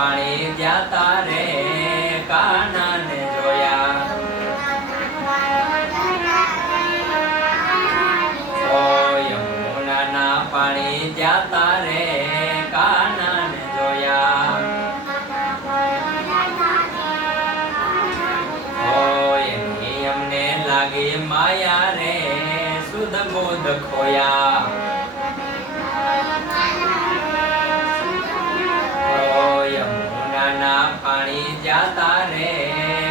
પાણી જાતા રે કાનાને જોયા ઓ યમુનાના પાણી જાતા રે કાનાને જોયા ઓ એની અમને લાગી માયા રે સુધ બુધ ખોયા પાણી જાતા રે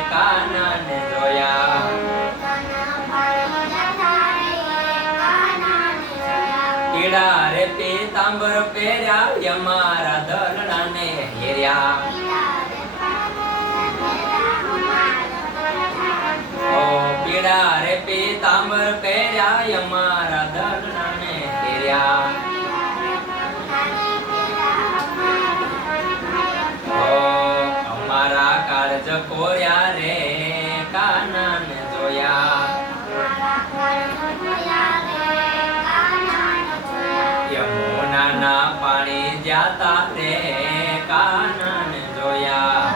કાનાને જોયા પીળા રે પીતાંબર પહેર્યા યમારા દલડાને હેર્યા ઓ પીળા રે પીતાંબર પહેર્યા યમારા દલડાને હેર્યા કાળજ કોર્યા રે કાનાને જોયા યમુનાના પાણી જાતા રે કાનાને જોયા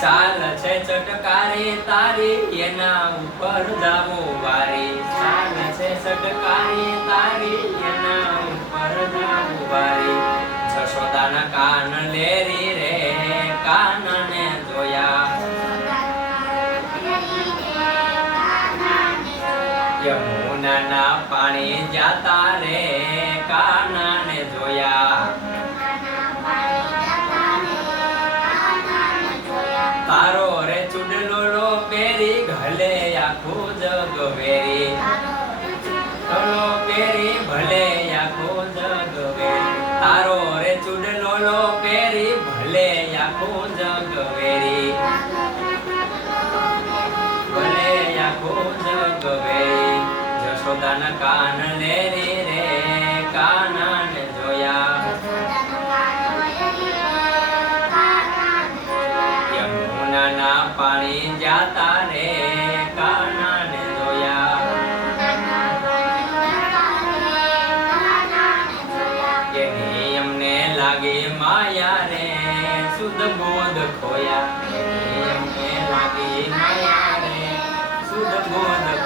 ચાલ છે ચટકારી તારી એના ઉપર જાવું વારી ચાલ છે ચટકારી તારી એના ઉપર જાવું વારી જશોદાના કાન લેરી રે કાનને જોયા યમુનાના પાણી જાતા રે કાનને જોયા તારો રે ચુડલો પેરી ઘલે આખું જગ વેરી ચલો પેરી ભલે આખું જગ વેરી તારો રે ચુડલો પેરી ભલે આખું જગ વેરી ભલે આખું જગ વેરી જશોદાના કાન લેરી રે કાનાને જોયા યમુનાના પાણી જાતા રે કાનાને જોયા એની અમને લાગી માયા રે સુધ બોધ ખોયા એની અમને લાગી માયા રે સુધ બોધ